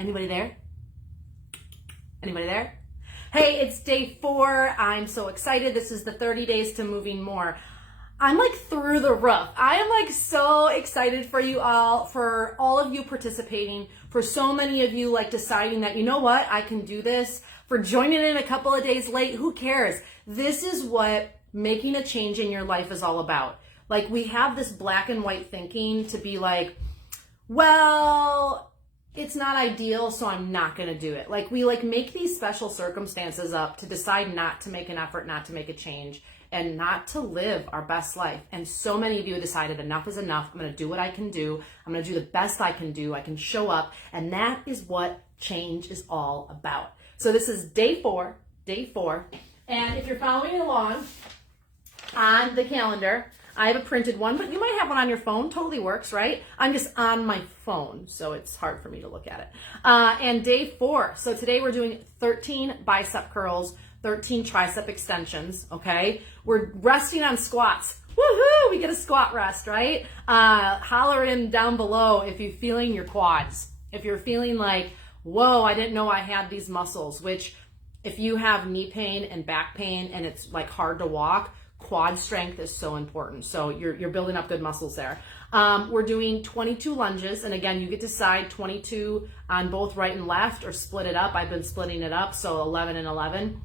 Anybody there? Anybody there? Hey, it's day 4. I'm so excited. This is the 30 days to moving more. I'm like through the roof. I am like so excited for you all, for all of you participating, for so many of you like deciding that, you know what, I can do this, for joining in a couple of days late. Who cares? This is what making a change in your life is all about. Like, we have this black and white thinking to be like, well, it's not ideal, so I'm not going to do it. Like, we like make these special circumstances up to decide not to make an effort, not to make a change, and not to live our best life. And so many of you decided enough is enough. I'm going to do what I can do. I'm going to do the best I can do. I can show up. And that is what change is all about. So this is day 4. And if you're following along on the calendar, I have a printed one, but you might have one on your phone. Totally works, right? I'm just on my phone, so it's hard for me to look at it. And day 4. So today we're doing 13 bicep curls, 13 tricep extensions, okay? We're resting on squats. Woohoo! We get a squat rest, right? Holler in down below if you're feeling your quads. If you're feeling like, whoa, I didn't know I had these muscles, which if you have knee pain and back pain and it's like hard to walk, quad strength is so important. So you're building up good muscles there. We're doing 22 lunges. And again, you get to decide 22 on both right and left or split it up. I've been splitting it up, so 11 and 11.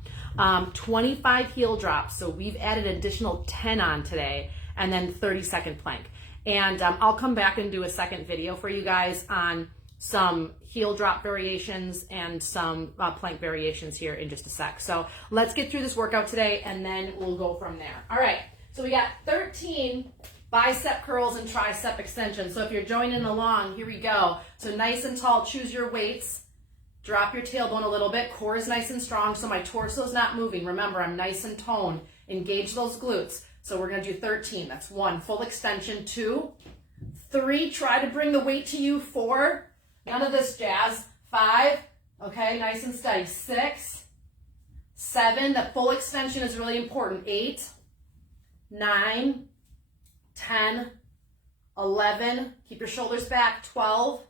25 heel drops. So we've added an additional 10 on today, and then 30-second plank. And I'll come back and do a second video for you guys on some heel drop variations and some plank variations here in just a sec. So let's get through this workout today, and then we'll go from there. All right, so we got 13 bicep curls and tricep extensions. So if you're joining along, here we go. So nice and tall, choose your weights. Drop your tailbone a little bit. Core is nice and strong, so my torso is not moving. Remember, I'm nice and toned. Engage those glutes. So we're going to do 13. That's 1. Full extension. 2. 3. Try to bring the weight to you. 4. None of this jazz. 5. Okay, nice and steady. 6. 7. The full extension is really important. 8. 9. 10. 11. Keep your shoulders back. 12.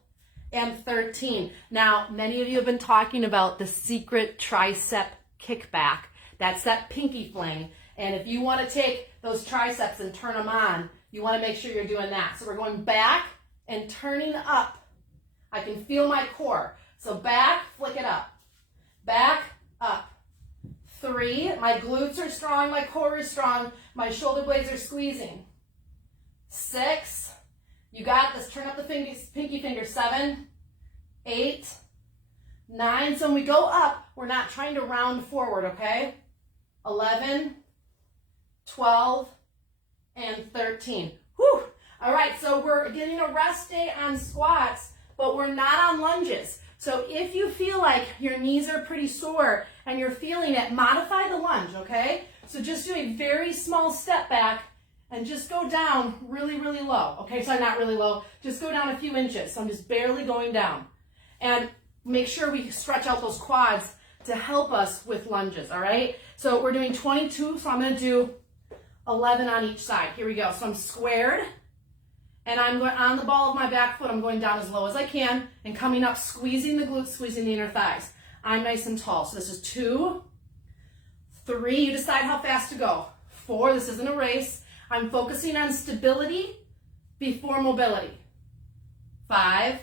And 13. Now, many of you have been talking about the secret tricep kickback. That's that pinky fling. And if you want to take those triceps and turn them on, you want to make sure you're doing that. So we're going back and turning up. I can feel my core. So back, flick it up. Back, up. 3. My glutes are strong. My core is strong. My shoulder blades are squeezing. 6. You got this. Turn up the pinky finger. 7, 8, 9. So when we go up, we're not trying to round forward, okay? 11, 12, and 13. Whew. All right, so we're getting a rest day on squats, but we're not on lunges. So if you feel like your knees are pretty sore and you're feeling it, modify the lunge, okay? So just do a very small step back and just go down really, really low. Okay, so not really low, just go down a few inches. So I'm just barely going down. And make sure we stretch out those quads to help us with lunges, all right? So we're doing 22, so I'm gonna do 11 on each side. Here we go. So I'm squared, and I'm going on the ball of my back foot. I'm going down as low as I can and coming up, squeezing the glutes, squeezing the inner thighs. I'm nice and tall. So this is 2, 3. You decide how fast to go. 4, this isn't a race. I'm focusing on stability before mobility. 5,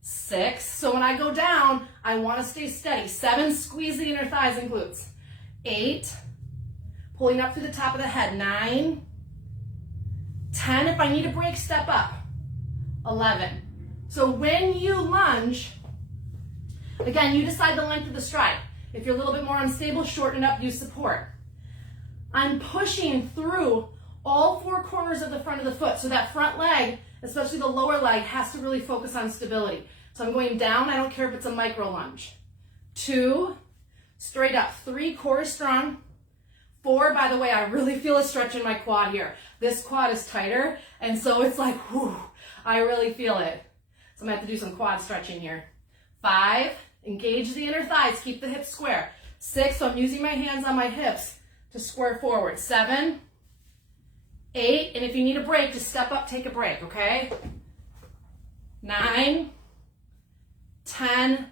6. So when I go down, I want to stay steady. 7, squeeze the inner thighs and glutes. 8, pulling up through the top of the head. 9, 10. If I need a break, step up. 11. So when you lunge, again, you decide the length of the stride. If you're a little bit more unstable, shorten it up, use support. I'm pushing through all 4 corners of the front of the foot. So that front leg, especially the lower leg, has to really focus on stability. So I'm going down. I don't care if it's a micro lunge. 2, straight up. 3, core is strong. 4, by the way, I really feel a stretch in my quad here. This quad is tighter, and so it's like, whew, I really feel it. So I'm going to have to do some quad stretching here. 5, engage the inner thighs. Keep the hips square. 6, so I'm using my hands on my hips to square forward. 7, 8, and if you need a break, just step up, take a break, okay? 9, 10,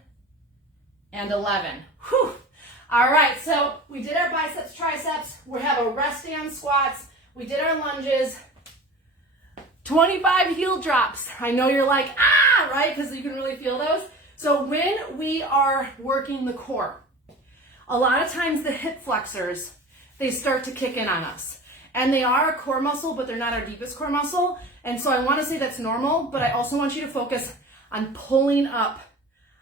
and 11. Whew. All right, so we did our biceps, triceps. We have a rest stand squats. We did our lunges. 25 heel drops. I know you're like, ah, right? Because you can really feel those. So when we are working the core, a lot of times the hip flexors, they start to kick in on us. And they are a core muscle, but they're not our deepest core muscle. And so I want to say that's normal, but I also want you to focus on pulling up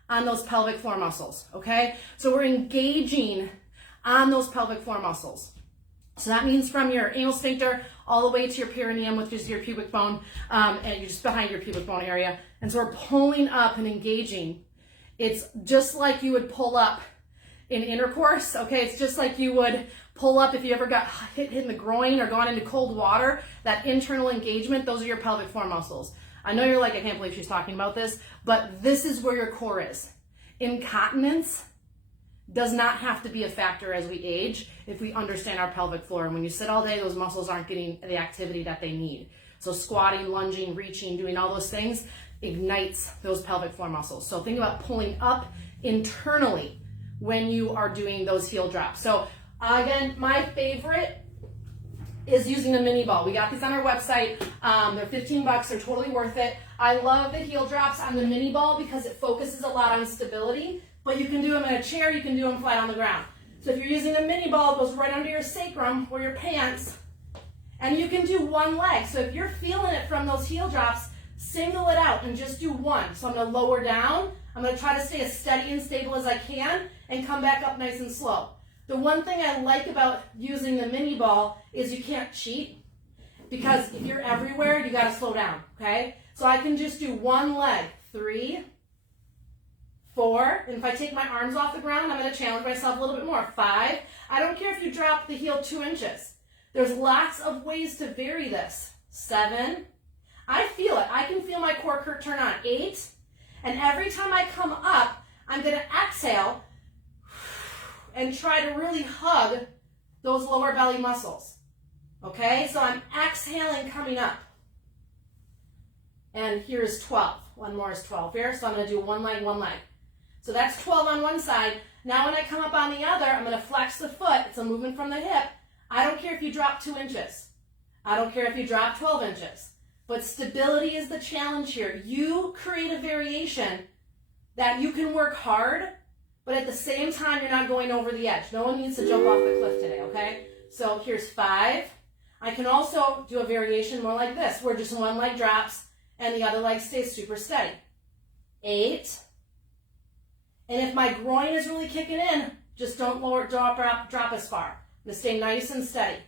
on those pelvic floor muscles, okay? So we're engaging on those pelvic floor muscles. So that means from your anal sphincter all the way to your perineum, which is your pubic bone, and you're just behind your pubic bone area. And so we're pulling up and engaging. It's just like you would pull up in intercourse, okay? It's just like you would pull up if you ever got hit in the groin or gone into cold water. That internal engagement, those are your pelvic floor muscles. I know you're like, I can't believe she's talking about this, but this is where your core is. Incontinence does not have to be a factor as we age if we understand our pelvic floor. And when you sit all day, those muscles aren't getting the activity that they need. So squatting, lunging, reaching, doing all those things ignites those pelvic floor muscles. So think about pulling up internally when you are doing those heel drops. So again, my favorite is using a mini ball. We got these on our website. They're 15 bucks. They're totally worth it. I love the heel drops on the mini ball because it focuses a lot on stability, but you can do them in a chair. You can do them flat on the ground. So if you're using a mini ball, it goes right under your sacrum or your pants, and you can do one leg. So if you're feeling it from those heel drops, single it out and just do one. So I'm going to lower down. I'm going to try to stay as steady and stable as I can and come back up nice and slow. The one thing I like about using the mini ball is you can't cheat, because if you're everywhere, you got to slow down, okay? So I can just do one leg, 3, 4, and if I take my arms off the ground, I'm going to challenge myself a little bit more, 5. I don't care if you drop the heel 2 inches. There's lots of ways to vary this. 7, I feel it. I can feel my core turn on. 8, and every time I come up, I'm going to exhale and try to really hug those lower belly muscles. Okay, so I'm exhaling coming up. And here's 12. One more is 12 here. So I'm going to do one leg, one leg. So that's 12 on one side. Now when I come up on the other, I'm going to flex the foot. It's a movement from the hip. I don't care if you drop 2 inches. I don't care if you drop 12 inches. But stability is the challenge here. You create a variation that you can work hard, but at the same time, you're not going over the edge. No one needs to jump off the cliff today, okay? So here's 5. I can also do a variation more like this, where just one leg drops and the other leg stays super steady. 8. And if my groin is really kicking in, just don't drop as far. I'm gonna stay nice and steady.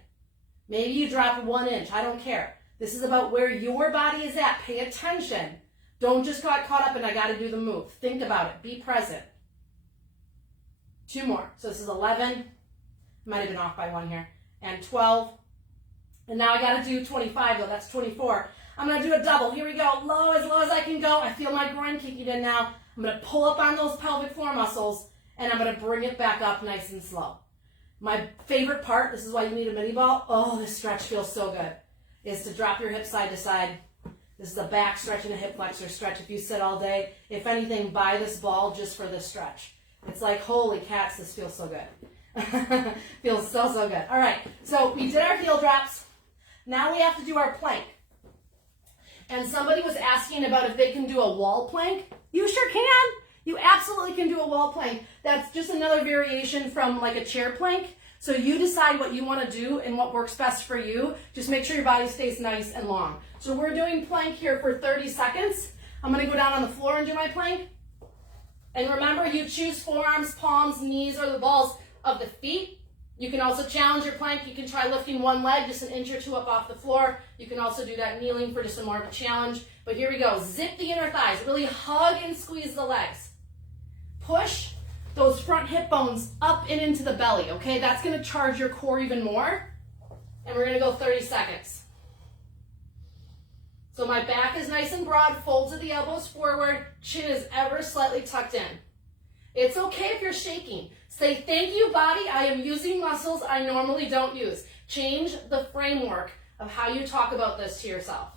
Maybe you drop 1 inch, I don't care. This is about where your body is at. Pay attention. Don't just get caught up in I gotta do the move. Think about it, be present. 2 more. So this is 11. Might have been off by 1 here. And 12. And now I got to do 25 though. That's 24. I'm going to do a double. Here we go. As low as I can go. I feel my groin kicking in now. I'm going to pull up on those pelvic floor muscles, and I'm going to bring it back up nice and slow. My favorite part, this is why you need a mini ball. Oh, this stretch feels so good, is to drop your hips side to side. This is a back stretch and a hip flexor stretch. If you sit all day, if anything, buy this ball just for this stretch. It's like, holy cats, this feels so good. Feels so, so good. All right, so we did our heel drops. Now we have to do our plank. And somebody was asking about if they can do a wall plank. You sure can. You absolutely can do a wall plank. That's just another variation from like a chair plank. So you decide what you want to do and what works best for you. Just make sure your body stays nice and long. So we're doing plank here for 30 seconds. I'm going to go down on the floor and do my plank. And remember, you choose forearms, palms, knees, or the balls of the feet. You can also challenge your plank. You can try lifting one leg just an inch or 2 up off the floor. You can also do that kneeling for just a more of a challenge. But here we go. Zip the inner thighs. Really hug and squeeze the legs. Push those front hip bones up and into the belly, okay? That's going to charge your core even more. And we're going to go 30 seconds. So my back is nice and broad, folds of the elbows forward, chin is ever slightly tucked in. It's okay if you're shaking. Say, thank you, body, I am using muscles I normally don't use. Change the framework of how you talk about this to yourself.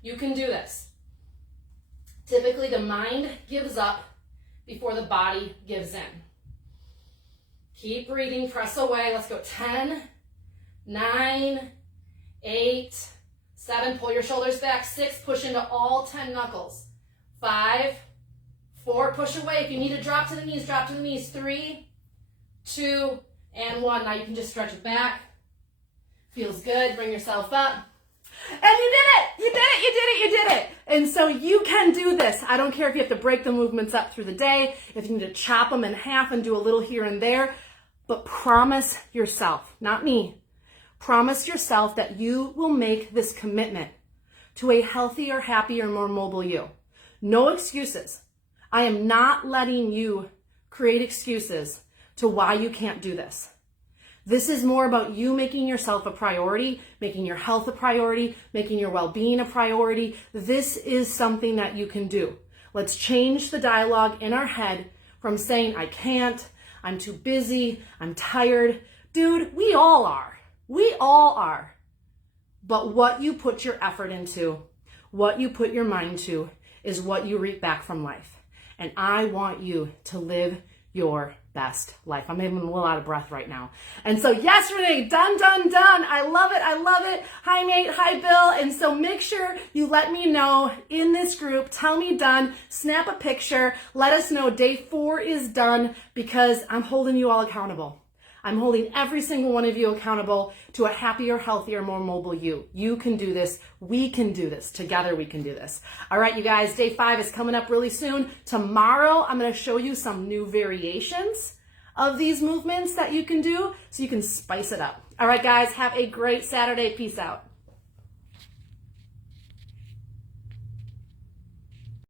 You can do this. Typically, the mind gives up before the body gives in. Keep breathing, press away. Let's go. 10, 9, 8, 7, pull your shoulders back. 6, push into all 10 knuckles. 5, 4, push away. If you need to drop to the knees, drop to the knees. 3, 2, and 1. Now you can just stretch it back. Feels good. Bring yourself up. And you did it! You did it! You did it! You did it! And so you can do this. I don't care if you have to break the movements up through the day, if you need to chop them in half and do a little here and there, but promise yourself, not me, promise yourself that you will make this commitment to a healthier, happier, more mobile you. No excuses. I am not letting you create excuses to why you can't do this. This is more about you making yourself a priority, making your health a priority, making your well-being a priority. This is something that you can do. Let's change the dialogue in our head from saying, I can't, I'm too busy, I'm tired. Dude, we all are. We all are. But what you put your effort into, what you put your mind to, is what you reap back from life. And I want you to live your best life. I'm even a little out of breath right now. And so yes, Renee, done, done, done. I love it. I love it. Hi, Nate. Hi, Bill. And so make sure you let me know in this group. Tell me done. Snap a picture. Let us know day 4 is done, because I'm holding you all accountable. I'm holding every single one of you accountable to a happier, healthier, more mobile you. You can do this. We can do this. Together we can do this. All right, you guys, day 5 is coming up really soon. Tomorrow, I'm going to show you some new variations of these movements that you can do so you can spice it up. All right, guys, have a great Saturday. Peace out.